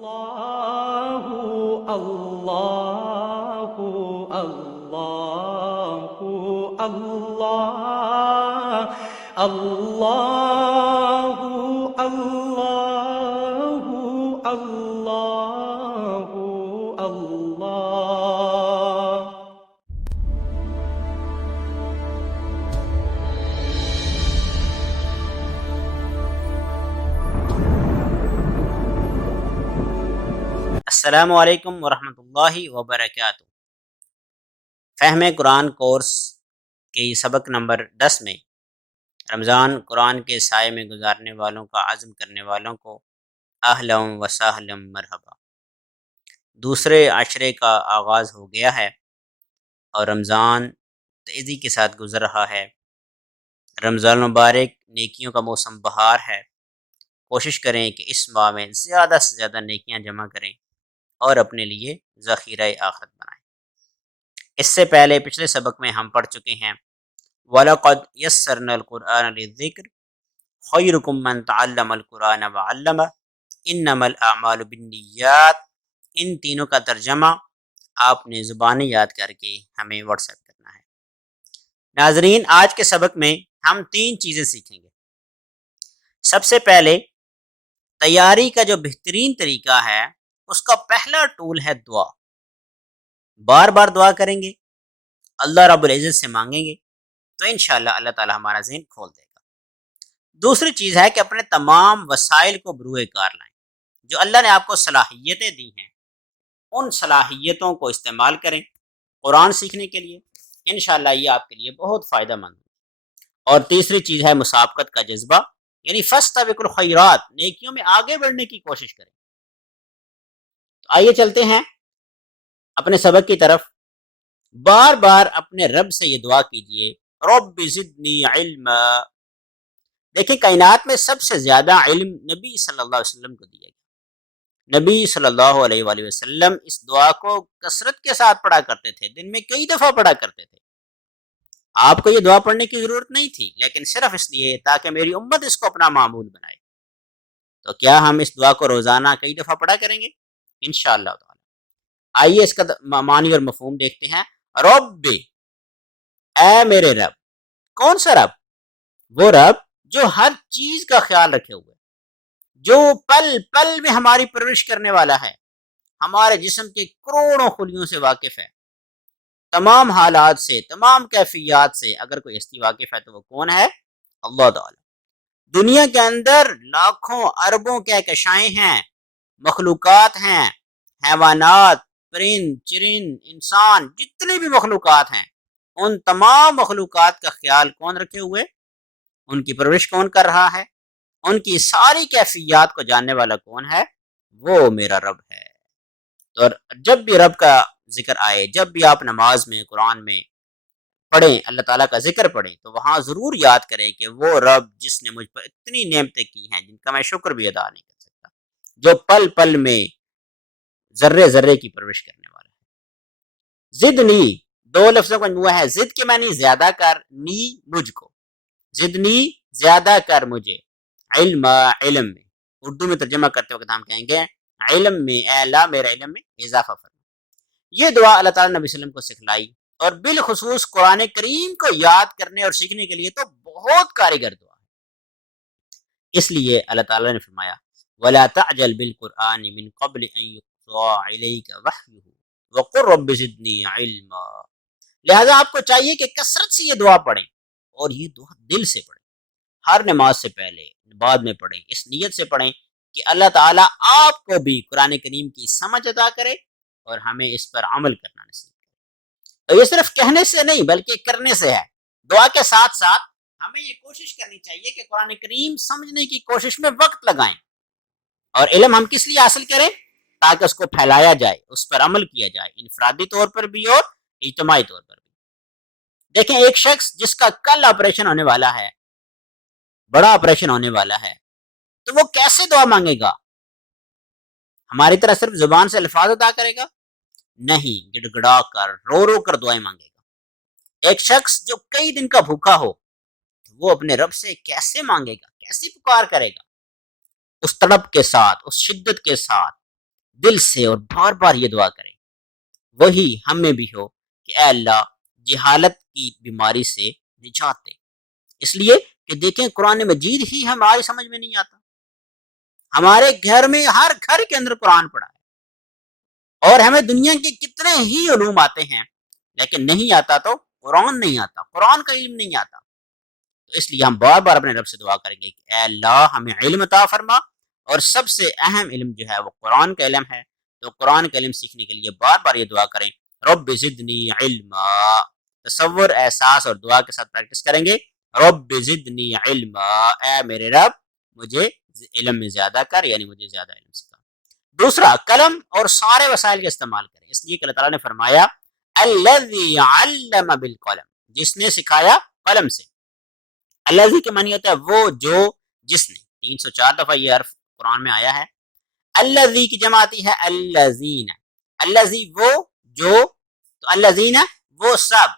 الله الله الله الله الله الله الله الله. السلام علیکم ورحمۃ اللہ وبرکاتہ۔ فہم قرآن کورس کے سبق نمبر 10 میں رمضان قرآن کے سائے میں گزارنے والوں کا عزم کرنے والوں کو اہلا و سہلا مرحبا۔ دوسرے عشرے کا آغاز ہو گیا ہے اور رمضان تیزی کے ساتھ گزر رہا ہے۔ رمضان مبارک نیکیوں کا موسم بہار ہے۔ کوشش کریں کہ اس ماہ میں زیادہ سے زیادہ نیکیاں جمع کریں اور اپنے لیے ذخیرہ آخرت بنائیں۔ اس سے پہلے پچھلے سبق میں ہم پڑھ چکے ہیں وَلَقَدْ يَسَّرْنَا الْقُرْآنَ لِلذِّكْرِ خَيْرُكُم مَّن تَعَلَّمَ الْقُرْآنَ وَعَلَّمَهُ إِنَّمَا الْأَعْمَالُ بِالنِّيَّاتِ۔ ان تینوں کا ترجمہ آپ نے زبانی یاد کر کے ہمیں واٹس ایپ کرنا ہے۔ ناظرین، آج کے سبق میں ہم 3 چیزیں سیکھیں گے۔ سب سے پہلے تیاری کا جو بہترین طریقہ ہے اس کا پہلا ٹول ہے دعا۔ بار بار دعا کریں گے، اللہ رب العزت سے مانگیں گے تو انشاءاللہ اللہ تعالی ہمارا ذہن کھول دے گا۔ دوسری چیز ہے کہ اپنے تمام وسائل کو بروئے کار لائیں۔ جو اللہ نے آپ کو صلاحیتیں دی ہیں ان صلاحیتوں کو استعمال کریں قرآن سیکھنے کے لیے، انشاءاللہ یہ آپ کے لیے بہت فائدہ مند ہے۔ اور تیسری چیز ہے مسابقت کا جذبہ، یعنی فاستبقوا الخیرات، نیکیوں میں آگے بڑھنے کی کوشش کریں۔ آئیے چلتے ہیں اپنے سبق کی طرف۔ بار بار اپنے رب سے یہ دعا کیجئے، رب زدنی علما۔ دیکھیں، کائنات میں سب سے زیادہ علم نبی صلی اللہ علیہ وسلم کو دیا گیا۔ نبی صلی اللہ علیہ وآلہ وسلم اس دعا کو کثرت کے ساتھ پڑھا کرتے تھے، دن میں کئی دفعہ پڑھا کرتے تھے۔ آپ کو یہ دعا پڑھنے کی ضرورت نہیں تھی، لیکن صرف اس لیے تاکہ میری امت اس کو اپنا معمول بنائے۔ تو کیا ہم اس دعا کو روزانہ کئی دفعہ پڑھا کریں گے؟ انشاءاللہ تعالی۔ آئیے اس کا معنی اور مفہوم دیکھتے ہیں۔ رب، اے میرے رب۔ کون سا رب؟ وہ رب جو ہر چیز کا خیال رکھے ہوئے، جو پل پل میں ہماری پرورش کرنے والا ہے، ہمارے جسم کے کروڑوں خلیوں سے واقف ہے، تمام حالات سے، تمام کیفیات سے۔ اگر کوئی ہستی واقف ہے تو وہ کون ہے؟ اللہ تعالی۔ دنیا کے اندر لاکھوں اربوں کہکشائیں ہیں، مخلوقات ہیں، حیوانات، پرند چرند، انسان، جتنی بھی مخلوقات ہیں، ان تمام مخلوقات کا خیال کون رکھے ہوئے؟ ان کی پرورش کون کر رہا ہے؟ ان کی ساری کیفیات کو جاننے والا کون ہے؟ وہ میرا رب ہے۔ تو جب بھی رب کا ذکر آئے، جب بھی آپ نماز میں، قرآن میں پڑھیں، اللہ تعالیٰ کا ذکر پڑھیں، تو وہاں ضرور یاد کریں کہ وہ رب جس نے مجھ پر اتنی نعمتیں کی ہیں جن کا میں شکر بھی ادا نہیں کر سکتا، جو پل پل میں ذرے ذرے کی پرورش کرنے والا ہے۔ زدنی 2 لفظوں کا مجموعہ ہے۔ زد کے معنی زیادہ کر، نی مجھ کو، زدنی زیادہ کر مجھے، علم علم میں۔ اردو میں ترجمہ کرتے وقت ہم کہیں گے علم میں، اے اللہ میرے علم میں اضافہ فرما۔ یہ دعا اللہ تعالیٰ نے نبی صلی اللہ علیہ وسلم کو سکھلائی، اور بالخصوص قرآن کریم کو یاد کرنے اور سیکھنے کے لیے تو بہت کارگر دعا ہے۔ اس لیے اللہ تعالیٰ نے فرمایا وَلَا تَعْجَلْ بِالْقُرْآنِ مِنْ قَبْلِ أَنْ يُقْضَىٰ إِلَيْكَ وَحْيُهُ وَقُلْ رَبِّ زِدْنِي عِلْمًا۔ لہذا آپ کو چاہیے کہ کثرت سے یہ دعا پڑھیں، اور یہ دعا دل سے پڑھیں، ہر نماز سے پہلے، بعد میں پڑھیں، اس نیت سے پڑھیں کہ اللہ تعالیٰ آپ کو بھی قرآن کریم کی سمجھ عطا کرے اور ہمیں اس پر عمل کرنا نصیب کرے۔ تو یہ صرف کہنے سے نہیں بلکہ کرنے سے ہے۔ دعا کے ساتھ ساتھ ہمیں یہ کوشش کرنی چاہیے کہ قرآن کریم سمجھنے کی کوشش میں وقت لگائیں، اور علم ہم کس لیے حاصل کریں؟ تاکہ اس کو پھیلایا جائے، اس پر عمل کیا جائے، انفرادی طور پر بھی اور اجتماعی طور پر بھی۔ دیکھیں، ایک شخص جس کا کل آپریشن ہونے والا ہے، بڑا آپریشن ہونے والا ہے، تو وہ کیسے دعا مانگے گا؟ ہماری طرح صرف زبان سے الفاظ ادا کرے گا؟ نہیں، گڑ گڑا کر، رو رو کر دعائیں مانگے گا۔ ایک شخص جو کئی دن کا بھوکا ہو، وہ اپنے رب سے کیسے مانگے گا، کیسی پکار کرے گا؟ اس تڑپ کے ساتھ، اس شدت کے ساتھ، دل سے اور بار بار یہ دعا کریں، وہی ہم میں بھی ہو کہ اے اللہ جہالت کی بیماری سے نجات دے۔ اس لیے کہ دیکھیں قرآن مجید ہی ہماری سمجھ میں نہیں آتا، ہمارے گھر میں ہر گھر کے اندر قرآن پڑھا ہے، اور ہمیں دنیا کے کتنے ہی علوم آتے ہیں، لیکن نہیں آتا تو قرآن نہیں آتا، قرآن کا علم نہیں آتا۔ تو اس لیے ہم بار بار اپنے رب سے دعا کریں گے کہ اے اللہ ہمیں علم عطا فرما، اور سب سے اہم علم جو ہے وہ قرآن کا علم ہے۔ تو قرآن کا علم سیکھنے کے لیے بار بار یہ دعا کریں، رب زدنی علما، تصور، احساس اور دعا کے ساتھ پریکٹس کریں گے، رب زدنی علما، اے میرے رب مجھے علم میں زیادہ کر، یعنی مجھے زیادہ علم سکھا۔ دوسرا، قلم اور سارے وسائل کا استعمال کریں، اس لیے کہ اللہ تعالیٰ نے فرمایا الذی علم بالقلم، جس نے سکھایا قلم سے۔ الذی کے معنی ہوتا ہے وہ، جو، جس نے۔ 304 دفعہ یہ حرف قرآن میں آیا ہے۔ الذی کی جمع آتی ہے الذین، الذی وہ، جو، تو الذین وہ سب،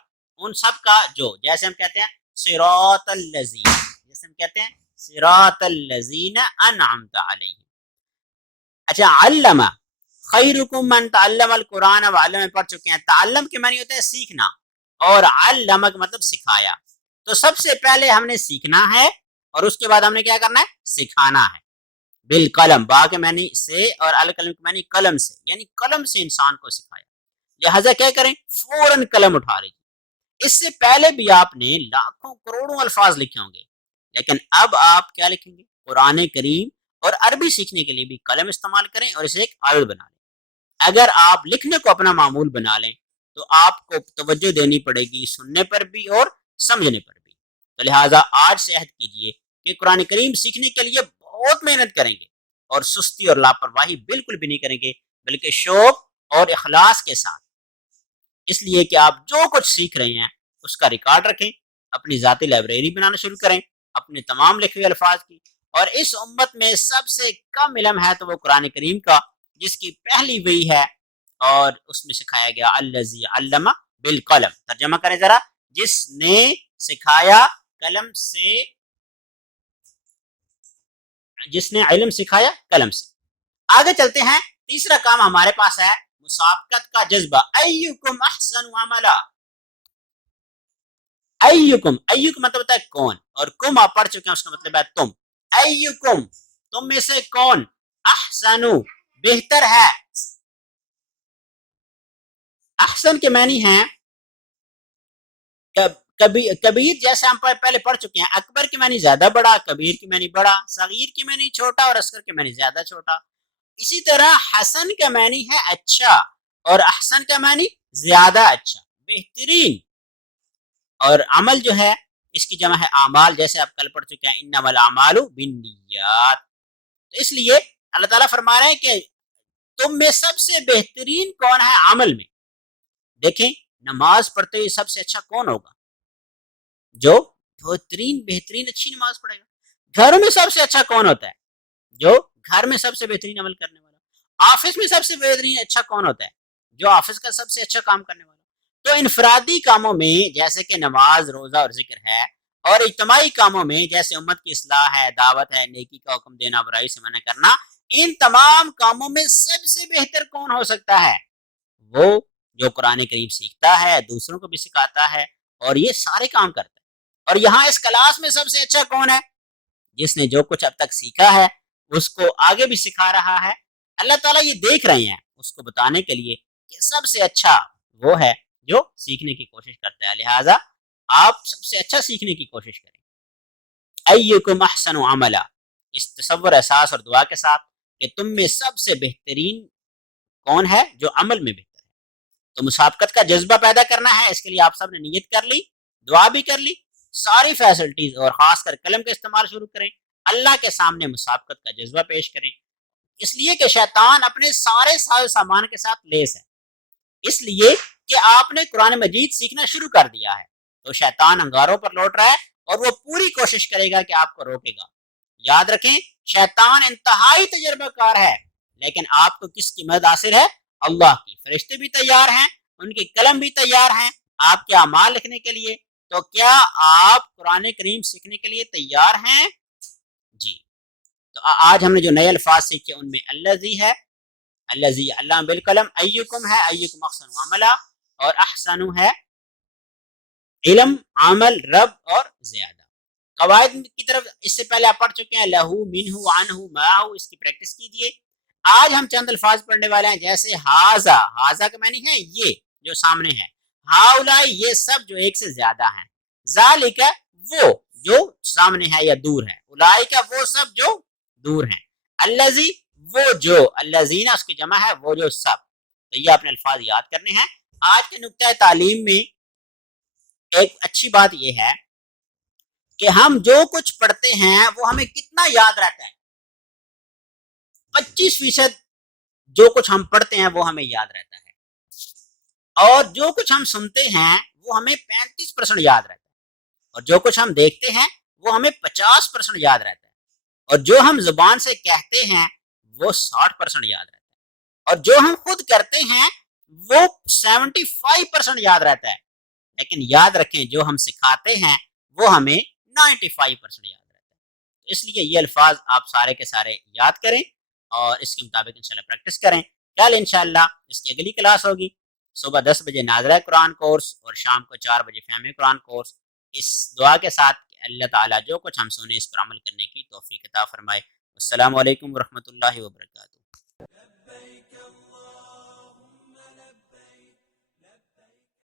ان سب کا جو، جیسے ہم کہتے ہیں صراط الذین، جیسے ہم کہتے ہیں صراط الذین انعمت علیہم۔ اچھا، علم، خیرکم من تعلم القرآن وعلم پڑھ چکے ہیں۔ تعلم کے معنی ہوتا ہے سیکھنا، اور علم کا مطلب سکھایا۔ تو سب سے پہلے ہم نے سیکھنا ہے، اور اس کے بعد ہم نے کیا کرنا ہے؟ سکھانا ہے۔ بالقلم، با کے معنی سے اور القلم کے معنی قلم سے، یعنی قلم سے انسان کو سکھایا۔ لہٰذا کیا کریں؟ فوراً قلم اٹھا لیجیے۔ اس سے پہلے بھی آپ نے لاکھوں کروڑوں الفاظ لکھے ہوں گے، لیکن اب آپ کیا لکھیں گے؟ قرآن کریم اور عربی سیکھنے کے لیے بھی قلم استعمال کریں اور اسے ایک عادت بنا لیں۔ اگر آپ لکھنے کو اپنا معمول بنا لیں تو آپ کو توجہ دینی پڑے گی، سننے پر بھی اور سمجھنے پر بھی۔ تو لہٰذا آج سے عہد کیجئے کہ قرآن کریم سیکھنے کے لیے بہت محنت کریں گے، اور سستی اور لاپرواہی بالکل بھی نہیں کریں گے، بلکہ شوق اور اخلاص کے ساتھ۔ اس لیے کہ آپ جو کچھ سیکھ رہے ہیں اس کا ریکارڈ رکھیں، اپنی ذاتی لائبریری بنانا شروع کریں اپنے تمام لکھے ہوئے الفاظ کی۔ اور اس امت میں سب سے کم علم ہے تو وہ قرآن کریم کا، جس کی پہلی وحی ہے اور اس میں سکھایا گیا الذی علم بالقلم۔ ترجمہ کریں ذرا، جس نے سکھایا قلم سے، جس نے علم سکھایا قلم سے۔ آگے چلتے ہیں، تیسرا کام ہمارے پاس ہے مسابقت کا جذبہ، ایکم احسن عملا۔ ایکم، ایک مطلب ہوتا ہے کون، اور کم آپ پڑھ چکے ہیں، اس کا مطلب ہے تم۔ ایکم، تم میں سے کون، احسن، بہتر ہے۔ احسن کے معنی ہیں کبیر، جیسے ہم پہلے پڑھ چکے ہیں، اکبر کے معنی زیادہ بڑا، کبیر کے معنی بڑا، صغیر کے معنی چھوٹا، اور اصغر کے معنی زیادہ چھوٹا۔ اسی طرح حسن کا معنی ہے اچھا، اور احسن کا معنی زیادہ اچھا، بہترین۔ اور عمل جو ہے اس کی جمع ہے اعمال، جیسے آپ کل پڑھ چکے ہیں انما الاعمال بالنیات۔ تو اس لیے اللہ تعالیٰ فرما رہے ہیں کہ تم میں سب سے بہترین کون ہے عمل میں۔ دیکھیں، نماز پڑھتے ہوئے سب سے اچھا کون ہوگا؟ جو بہترین اچھی نماز پڑھے گا۔ گھر میں سب سے اچھا کون ہوتا ہے؟ جو گھر میں سب سے بہترین عمل کرنے والا۔ آفس میں سب سے بہترین اچھا کون ہوتا ہے؟ جو آفس کا سب سے اچھا کام کرنے والا۔ تو انفرادی کاموں میں جیسے کہ نماز، روزہ اور ذکر ہے، اور اجتماعی کاموں میں جیسے امت کی اصلاح ہے، دعوت ہے، نیکی کا حکم دینا، برائی سے منع کرنا، ان تمام کاموں میں سب سے بہتر کون ہو سکتا ہے؟ وہ جو قرآن کریم سیکھتا ہے، دوسروں کو بھی سکھاتا ہے، اور یہ سارے کام کرتا ہے۔ اور یہاں اس کلاس میں سب سے اچھا کون ہے؟ جس نے جو کچھ اب تک سیکھا ہے اس کو آگے بھی سکھا رہا ہے۔ اللہ تعالیٰ یہ دیکھ رہے ہیں اس کو بتانے کے لیے کہ سب سے اچھا وہ ہے جو سیکھنے کی کوشش کرتا ہے۔ لہٰذا آپ سب سے اچھا سیکھنے کی کوشش کریں۔ ایکم احسن عملا، اس تصور، احساس اور دعا کے ساتھ کہ تم میں سب سے بہترین کون ہے جو عمل میں بہتر ہے۔ تو مسابقت کا جذبہ پیدا کرنا ہے، اس کے لیے آپ سب نے نیت کر لی، دعا بھی کر لی، ساری فیسلٹیز اور خاص کر قلم کا استعمال شروع کریں، اللہ کے سامنے مسابقت کا جذبہ پیش کریں، اس لیے کہ شیطان اپنے سارے ساز و سامان کے ساتھ لیس ہے۔ اس لیے کہ آپ نے قرآن مجید سیکھنا شروع کر دیا ہے تو شیطان انگاروں پر لوٹ رہا ہے، اور وہ پوری کوشش کرے گا کہ آپ کو روکے گا۔ یاد رکھیں، شیطان انتہائی تجربہ کار ہے، لیکن آپ کو کس کی مدد حاصل ہے؟ اللہ کی۔ فرشتے بھی تیار ہیں، ان کے قلم بھی تیار ہیں آپ کے اعمال لکھنے کے لیے۔ تو کیا آپ قرآن کریم سیکھنے کے لیے تیار ہیں؟ جی۔ تو آج ہم نے جو نئے الفاظ سیکھے ان میں الذی ہے، الذی علم بالقلم، ایکم ہے ایکم احسن عملا، اور احسن ہے علم، عمل، رب اور زیادہ۔ قواعد کی طرف اس سے پہلے آپ پڑھ چکے ہیں، لہو، منہ، عنہ، معہ، اس کی پریکٹس کیجئے۔ آج ہم چند الفاظ پڑھنے والے ہیں، جیسے ہاذا، ہاذا کا معنی ہے یہ جو سامنے ہے، ہاؤلائی یہ سب جو ایک سے زیادہ ہیں، ذالک وہ جو سامنے ہے یا دور ہے، اولئک وہ سب جو دور ہیں، الذی وہ جو، الذین اس کی جمع ہے وہ جو سب۔ تو یہ اپنے الفاظ یاد کرنے ہیں۔ آج کے نقطۂ تعلیم میں ایک اچھی بات یہ ہے کہ ہم جو کچھ پڑھتے ہیں وہ ہمیں کتنا یاد رہتا ہے۔ 25% جو کچھ ہم پڑھتے ہیں وہ ہمیں یاد رہتا ہے، اور جو کچھ ہم سنتے ہیں وہ ہمیں 35% یاد رہتا ہے، اور جو کچھ ہم دیکھتے ہیں وہ ہمیں 50% یاد رہتا ہے، اور جو ہم زبان سے کہتے ہیں وہ 60% یاد رہتا ہے، اور جو ہم خود کرتے ہیں وہ 75% یاد رہتا ہے۔ لیکن یاد رکھیں جو ہم سکھاتے ہیں وہ ہمیں 95% یاد رہتا ہے۔ اس لیے یہ الفاظ آپ سارے کے سارے یاد کریں اور اس کے مطابق انشاءاللہ پریکٹس کریں۔ کل انشاءاللہ اس کی اگلی کلاس ہوگی، صبح 10 بجے ناظرہ قرآن کورس اور شام کو 4 بجے فہم قرآن کورس۔ اس دعا کے ساتھ کہ اللہ تعالیٰ جو کچھ ہم سنیں اس پر عمل کرنے کی توفیق عطا فرمائے۔ السلام علیکم ورحمۃ اللہ وبرکاتہ۔